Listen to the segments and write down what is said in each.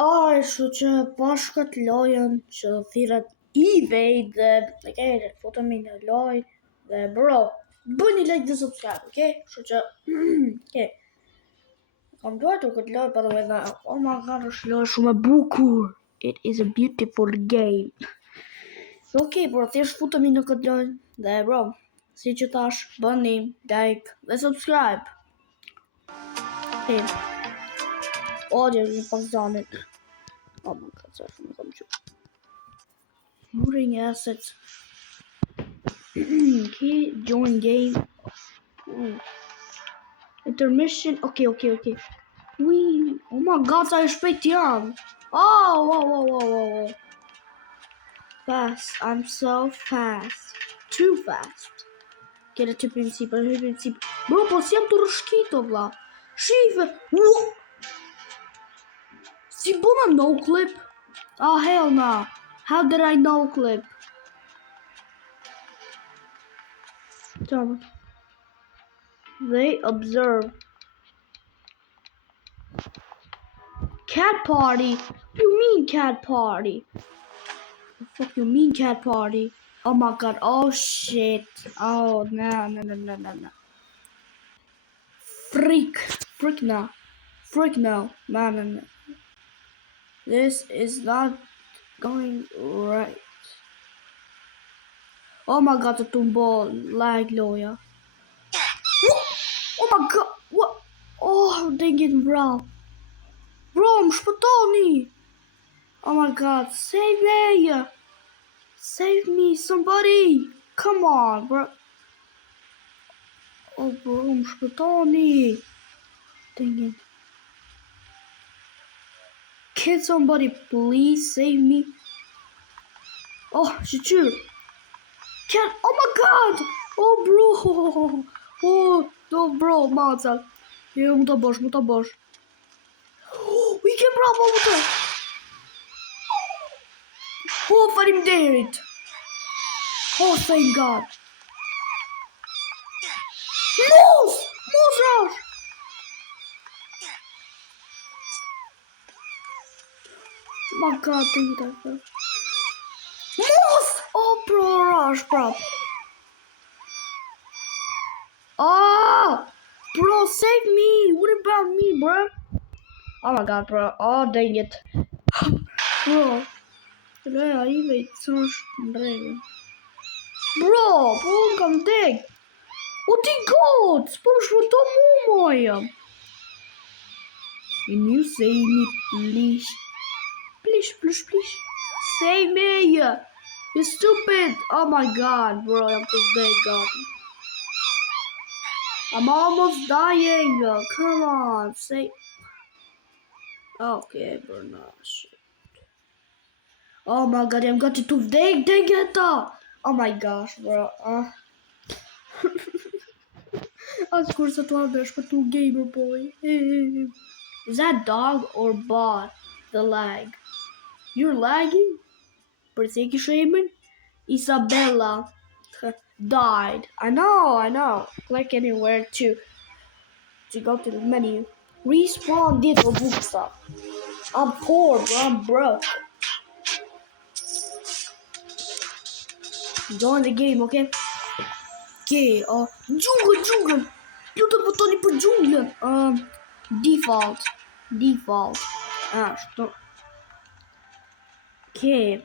Kështu që bashkët lojën që thirret eBay dhe futemi në lojë dhe bro, bëni like dhe subscribe, okay? Kështu që okay. Kam luajtur këtë lojë për dhe oh my god, është lojë shumë e bukur. It is a beautiful game. Okay, bro, thjesht futemi në këtë lojë dhe bro, si që thash, bëni like dhe subscribe. Okay. Audio në pak zanit. Oh my god, so shumë kam qërë. Moving assets. Okay, join game. Intermission. Okay. Wee. Oh my god, sa e shpejt jam. Oh. Fast. I'm so fast. Too fast. Kjera të princip. Bro, po si jam të rëshkito, vla. Shive. Si bona no clip? Oh hell no. How did I no clip? They observe. Cat party? What do you mean cat party? The fuck you mean cat party? Oh my god, oh shit. Oh no. Freak no. No. This is not going right. Oh my god, the tumbo lag lawyer. Oh my god, what? Oh, dang it, bro. Bro, shpëtoni. Oh my god, save me. Save me, somebody. Come on, bro. Oh, bro, shpëtoni. Dang it. Can somebody please save me? Oh, shoot. Oh my god. Oh, bro. Oh, no, bro, mazal. Jo, mu ta bosh. We can bravo mu ta. Oh, faleminderit. Oh, thank god. Moose rush. My god, thank you, bro. Moose! Oh, rush, bro. Oh, bro, save me. What about me, bro? Oh my god, bro. Oh, dang it. Bro. Bro, kam deg. O ti god, s'po më shpëto moja. Can you save me, please? Please. Save me. You stupid. Oh my god, bro. I'm so dead, god. I'm almost dying. Come on, save. Okay, bro, no shit. Oh my god, I'm going to dang it. Oh my gosh, bro. Of course, I thought there's a two gamer boy. Is that dog or bot? The lag. You're lagging? Persegue Shaman? Isabella died. I know. Click anywhere to go to the menu. Respawn did for book stuff. I'm poor, bro. I'm broke. Join the game, okay? Okay, jungle. You don't put on for jungle. Default. Что? Okay.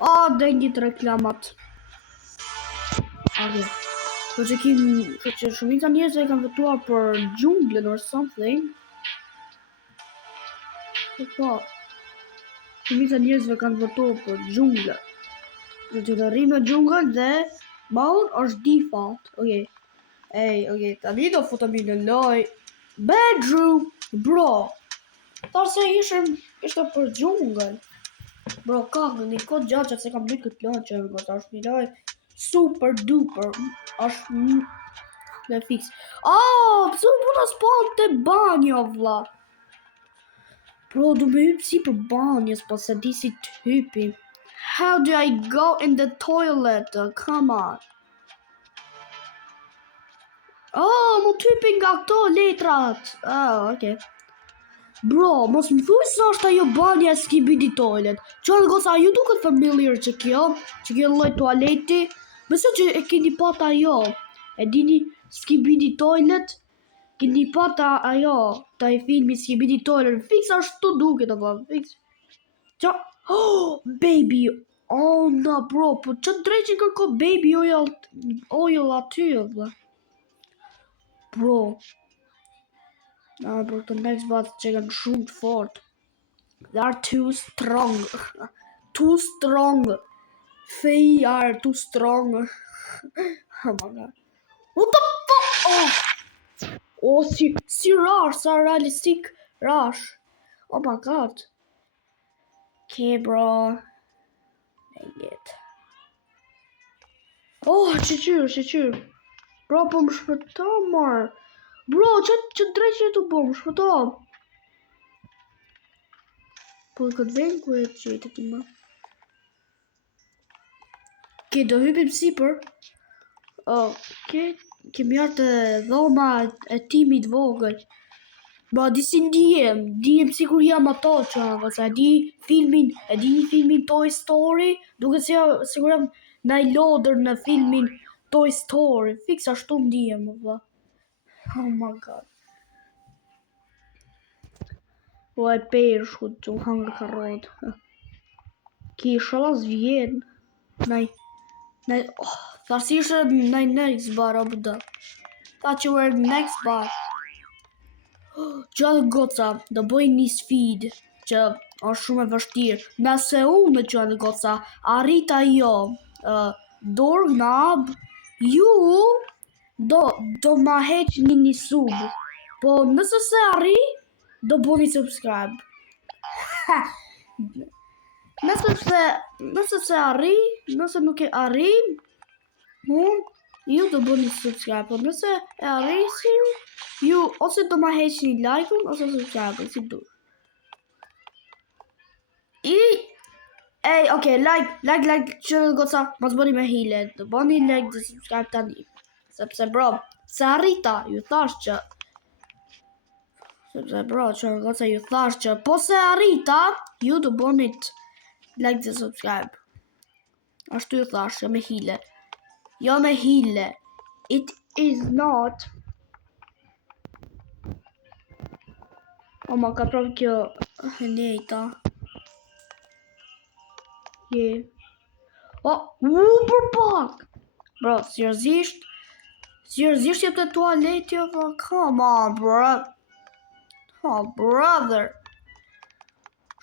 Oh, dang it, reklamat. Okay. Që shumica njerëzve kanë votuar për gjunglen or something. Po. Shumica njerëzve kanë votuar për gjunglen. Që të rrimë në gjungël dhe mode është default. Okay. Okay. Tani do futemi në loj. Bedroom. Bro. Thar se ishte për gjungël. Bro, një kod gjatë që se kam lujt këtë lojë që është një lojë super duper. është në fix. Pëse më puna spawn të banjo, vla. Bro, du me hypë si për banjës, pa se di si të hypi. How do I go in the toilet? Come on. Më të hypin nga këto letrat. Okay. Bro, mos më thuaj se është ajo banja e Skibidi Toilet. Çfarë goca, ju duket familiar që kjo lloj tualeti? Besoj që e keni pat ajo. E dini Skibidi Toilet? Keni pat ajo, taj filmi Skibidi Toilet. Fix ashtu duket apo, fix. Qa? Oh, baby oh no bro, po që drejqin kërko baby oil aty vë. Bro. Bro, të next bat që kanë shumë të fort. They are too strong. Too strong. They are too strong. Oh my god. What the fuck? Oh, si rush, sa realistic rush. Oh my god. Okay, bro. Dang it. Oh, që. Bro, po më shpëto, marr. Bro, që drejtë të po më shpëto. Po këtë vend ku e qëjtë ti më. Ke do hypim sipër. Kemi artë dhoma e timit vogël. Ba, disi ndihem sikur jam ato që e di filmin Toy Story, duke sikur jam naj lodër në filmin Toy Story, fix ashtu ndihem, vë. Oh my god. O e peshku që u hangë karot. Ki shalas vjen. Thas ishte naj next bar o bëda. Tha që were next bar. Gjallë goca, do bëj një sfid që është shumë e vështirë. Nëse unë gjallë goca, arrita jo dorë nab, ju do ma heq një sub. Po nëse se arri, do bëni subscribe. Nëse se arri, nëse nuk e arri, ju do bëni subscribe. Po nëse e arrisi ju ose do ma heqni like-un ose subscribe, si du. Okay, like, që goca, mos bëni me hile, do bëni like dhe subscribe tani. Sepse bro, se arrita, ju thash që sepse bro, që goca ju thash që po se arrita, ju do bënit like dhe subscribe. Ashtu ju thash, jo me hile. Jo me hile. It is not. O ma ka prap kjo e nejta. Për pak. Bro, seriozisht jep të tualeti o come on, bro. Oh, brother.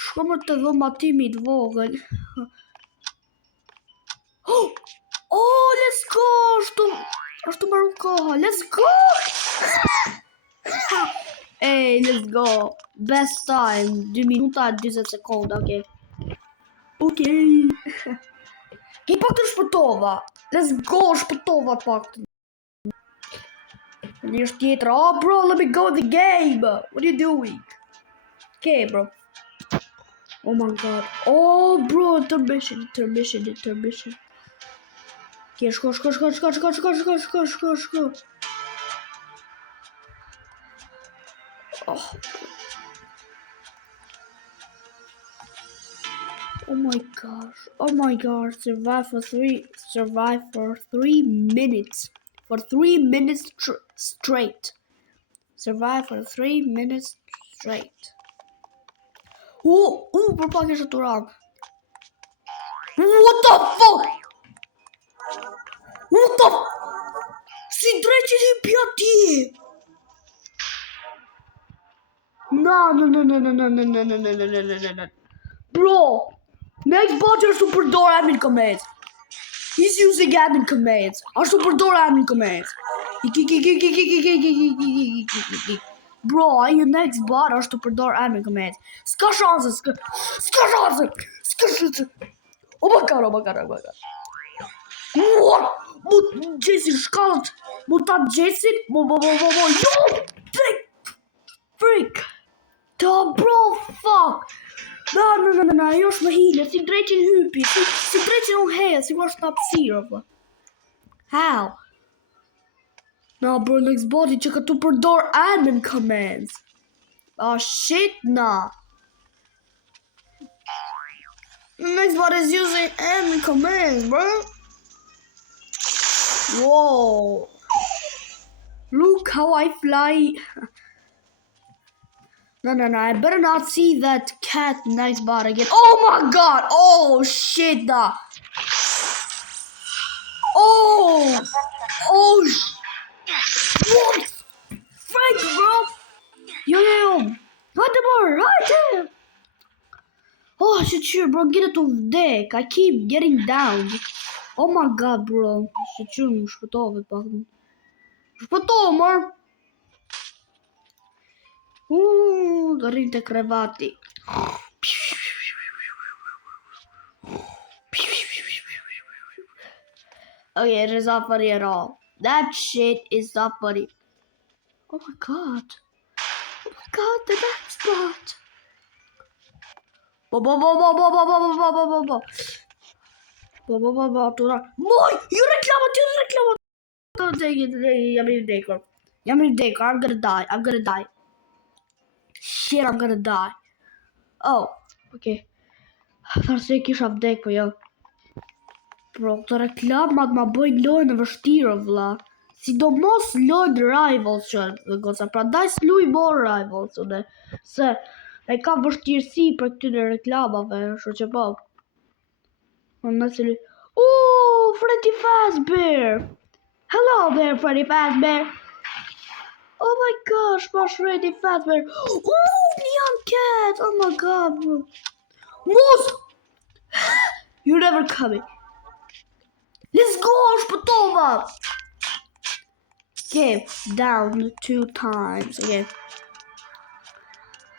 Shkomër të dhoma timit vogël. Oh, let's go. Ashtu maru koha. Let's go. Hey, let's go. Best time. 2 minuta 20 sekonda, okay. Okay. Ki pak të shpëtova. Let's go, shpëtova pak të. Një është tjetër. Oh, bro, let me go in the game. What are you doing? Okay, bro. Oh my god. Oh, bro, intermission. Okay, shko. Oh my gosh. Survive for 3 minutes. For 3 minutes straight. Survive for 3 minutes straight. Për pak ishte të rang. What the fuck? Si dreqin i pja ti? No. Bro, next bot është të përdor admin commands. He's using admin commands. Ashtu përdor admin commands. Bro, ajo next bot është të përdor admin commands. S'ka shanse. Oh my god. What? Jason shkallët. Mutat Jason. Yo! Freak. Bro, fuck. No, ajo është më hile. Si dreqin hypi. Si dreqin unë heja. Si ku është në apsirë. How? No, bro, next body që ka të përdor admin commands. Oh shit, nah. Next bot is using enemy commands, bro. Whoa. Look how I fly. No, I better not see that cat next bot again. Oh my god. Oh shit, nah. Oh. Oh. What? Frank, bro. Yo. Hide the bar. Hide him. Oh, shit, bro. Get it off deck. I keep getting down. Oh my god, bro. Shit, më shpëtove pak. Shpëtove, mër. Do rrim të krevati. Okay, it is not funny at all. That shit is not funny. Oh my god. Oh my god, the next spot. Boy, you reclama. Don't take it. Yummy Daker. I'm gonna die. Shit, I'm gonna die. Oh, okay. Thar se kisha vdek, po jo. Bro, të reklamat ma bojnë lojnë në vështirë, vlla. Sidomos lojnë Rivals që goca, pra daj s'luj more Rivals, une. Se e ka vështirësi për këtyre reklamave, shu që po. Oh, Freddy Fazbear! Hello there, Freddy Fazbear! Oh my gosh, my Freddy Fazbear! Oh, Neon Cat! Oh my god, bro. Moose! You're never coming. Let's go, Shpatova! Okay, down 2 times. Okay.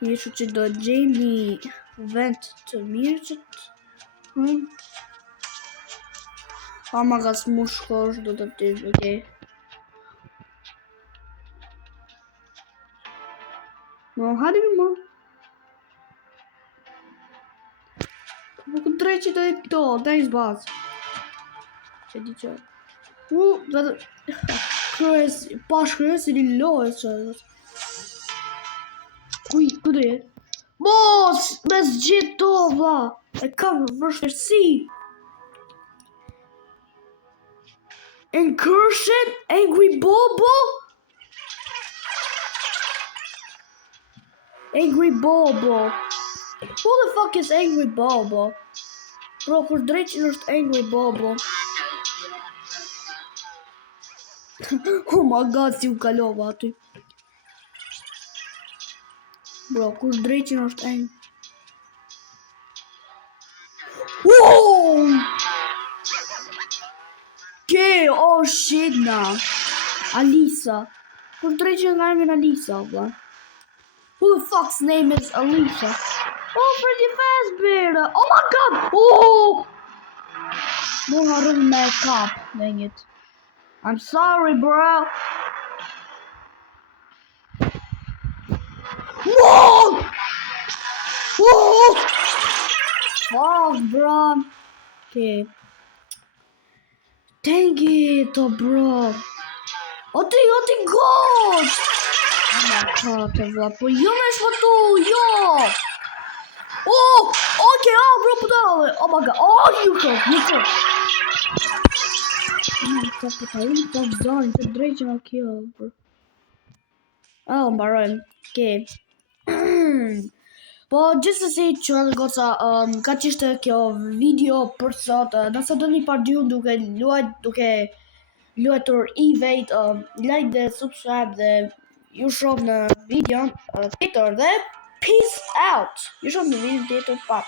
You should do Jamie vent to music. Oh my god, smushkosh do të tish, okay. No, hadi mi mo. Po ku drejtë do të to, dai zbaz. Që di që. Vetë kryes, pash kryes i lojës që. Ku dhe? Mos, mes gjithë to, vlla. E kam vështirësi. Incursion, Angry Bobo. Angry Bobo. Who the fuck is Angry Bobo? Bro, kush drejtë është Angry Bobo? Oh my god, si u kalova aty. Bro, kush drejtë është Angry? Wow! Okay, oh shit, nah. Alisa. Kush drejtë nga emrin Alisa, vlla? Who the fuck's name is Alicia? Oh, Freddy Fazbear! Oh my god! Oh! No, I don't make up. Dang it. I'm sorry, bro. Whoa! Whoa! Fuck, bro. Okay. Dang it, oh, bro. Oh, the god! Oh my god, po jo me shpatu, jo! Oh, okay, bro, putale. Oh my god, oh, you go. Ka putaj, ka zon, të drejtë nga kjo, bro. Oh, mbarojmë, okay. Po, gjithsesi që goca, ka qishte kjo video për sot, nëse do një parë duke luajtur Evade, like dhe subscribe dhe ju shoh në videon tjetër dhe peace out. Ju shoh në videon tjetër, pa.